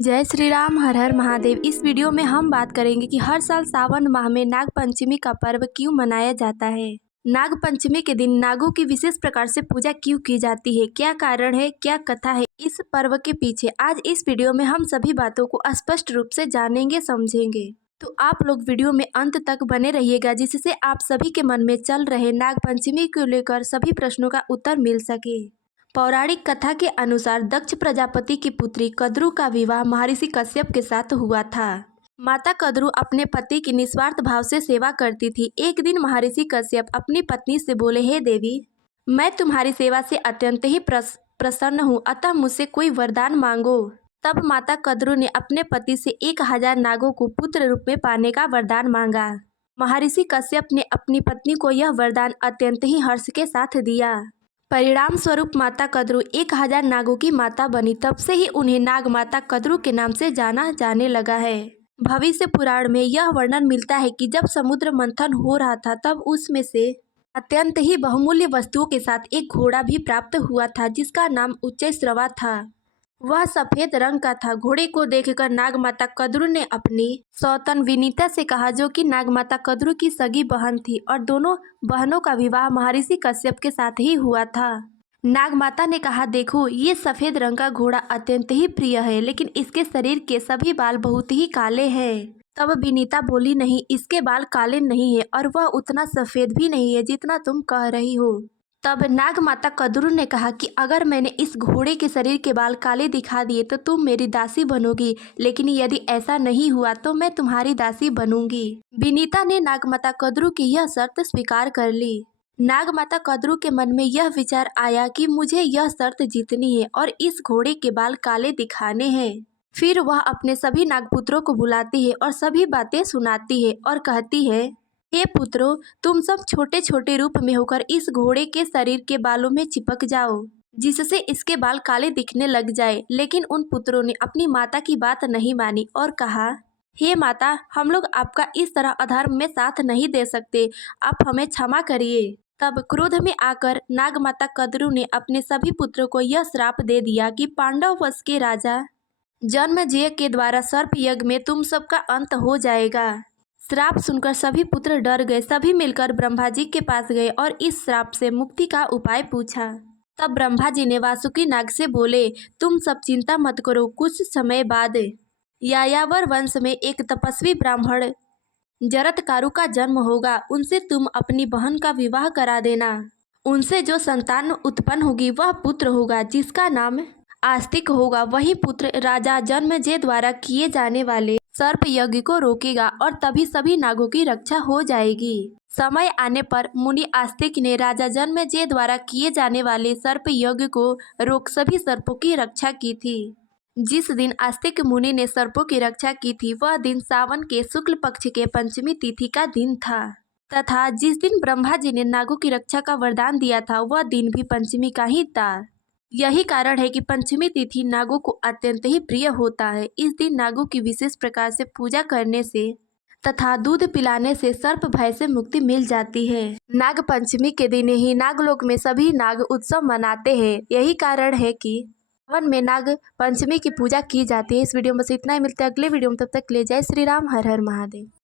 जय श्री राम, हर हर महादेव। इस वीडियो में हम बात करेंगे कि हर साल सावन माह में नाग पंचमी का पर्व क्यों मनाया जाता है। नाग पंचमी के दिन नागों की विशेष प्रकार से पूजा क्यों की जाती है, क्या कारण है, क्या कथा है इस पर्व के पीछे। आज इस वीडियो में हम सभी बातों को स्पष्ट रूप से जानेंगे, समझेंगे। तो आप लोग वीडियो में अंत तक बने रहिएगा, जिससे आप सभी के मन में चल रहे नाग पंचमी को लेकर सभी प्रश्नों का उत्तर मिल सके। पौराणिक कथा के अनुसार दक्ष प्रजापति की पुत्री कद्रू का विवाह महर्षि कश्यप के साथ हुआ था। माता कद्रू अपने पति की निस्वार्थ भाव से सेवा करती थी। एक दिन महर्षि कश्यप अपनी पत्नी से बोले, हे देवी, मैं तुम्हारी सेवा से अत्यंत ही प्रसन्न हूँ, अतः मुझसे कोई वरदान मांगो। तब माता कद्रू ने अपने पति से 1000 नागों को पुत्र रूप में पाने का वरदान मांगा। महर्षि कश्यप ने अपनी पत्नी को यह वरदान अत्यंत ही हर्ष के साथ दिया। परिणाम स्वरूप माता कद्रू 1000 नागों की माता बनी। तब से ही उन्हें नाग माता कद्रू के नाम से जाना जाने लगा है। भविष्य पुराण में यह वर्णन मिलता है कि जब समुद्र मंथन हो रहा था, तब उसमें से अत्यंत ही बहुमूल्य वस्तुओं के साथ एक घोड़ा भी प्राप्त हुआ था, जिसका नाम उच्चैश्रवा था। वह सफेद रंग का था। घोड़े को देखकर नाग माता कद्रू ने अपनी सौतन विनीता से कहा, जो कि नाग माता कद्रू की सगी बहन थी, और दोनों बहनों का विवाह महर्षि कश्यप के साथ ही हुआ था। नाग माता ने कहा, देखो, ये सफेद रंग का घोड़ा अत्यंत ही प्रिय है, लेकिन इसके शरीर के सभी बाल बहुत ही काले हैं। तब विनीता बोली, नहीं, इसके बाल काले नहीं है और वह उतना सफेद भी नहीं है जितना तुम कह रही हो। तब नाग माता कद्रू ने कहा कि अगर मैंने इस घोड़े के शरीर के बाल काले दिखा दिए तो तुम मेरी दासी बनोगी, लेकिन यदि ऐसा नहीं हुआ तो मैं तुम्हारी दासी बनूंगी। विनीता ने नाग माता कद्रू की यह शर्त स्वीकार कर ली। नाग माता कद्रू के मन में यह विचार आया कि मुझे यह शर्त जीतनी है और इस घोड़े के बाल काले दिखाने हैं। फिर वह अपने सभी नागपुत्रों को बुलाती है और सभी बातें सुनाती है और कहती है, हे पुत्रों, तुम सब छोटे छोटे रूप में होकर इस घोड़े के शरीर के बालों में चिपक जाओ, जिससे इसके बाल काले दिखने लग जाए। लेकिन उन पुत्रों ने अपनी माता की बात नहीं मानी और कहा, हे माता, हम लोग आपका इस तरह अधर्म में साथ नहीं दे सकते, आप हमें क्षमा करिए। तब क्रोध में आकर नाग माता कद्रू ने अपने सभी पुत्रों को यह श्राप दे दिया कि पांडव वंश के राजा जन्मेजय के द्वारा सर्प यज्ञ में तुम सबका अंत हो जाएगा। श्राप सुनकर सभी पुत्र डर गए। सभी मिलकर ब्रह्मा जी के पास गए और इस श्राप से मुक्ति का उपाय पूछा। तब ब्रह्मा जी ने वासुकी नाग से बोले, तुम सब चिंता मत करो, कुछ समय बाद यायावर वंश में एक तपस्वी ब्राह्मण जरत्कारु का जन्म होगा। उनसे तुम अपनी बहन का विवाह करा देना। उनसे जो संतान उत्पन्न होगी वह पुत्र होगा, जिसका नाम आस्तिक होगा। वही पुत्र राजा जन्मेजय द्वारा किए जाने वाले सर्प यज्ञ को रोकेगा और तभी सभी नागों की रक्षा हो जाएगी। समय आने पर मुनि आस्तिक ने राजा जन्मेजय द्वारा किए जाने वाले सर्प यज्ञ को रोक सभी सर्पों की रक्षा की थी। जिस दिन आस्तिक मुनि ने सर्पों की रक्षा की थी, वह दिन सावन के शुक्ल पक्ष के पंचमी तिथि का दिन था, तथा जिस दिन ब्रह्मा जी ने नागों की रक्षा का वरदान दिया था, वह दिन भी पंचमी का ही था। यही कारण है कि पंचमी तिथि नागों को अत्यंत ही प्रिय होता है। इस दिन नागों की विशेष प्रकार से पूजा करने से तथा दूध पिलाने से सर्प भय से मुक्ति मिल जाती है। नाग पंचमी के दिन ही नागलोक में सभी नाग उत्सव मनाते हैं। यही कारण है कि सावन में नाग पंचमी की पूजा की जाती है। इस वीडियो में बस इतना ही। मिलते हैं अगले वीडियो में, तब तक ले जय श्री राम, हर हर महादेव।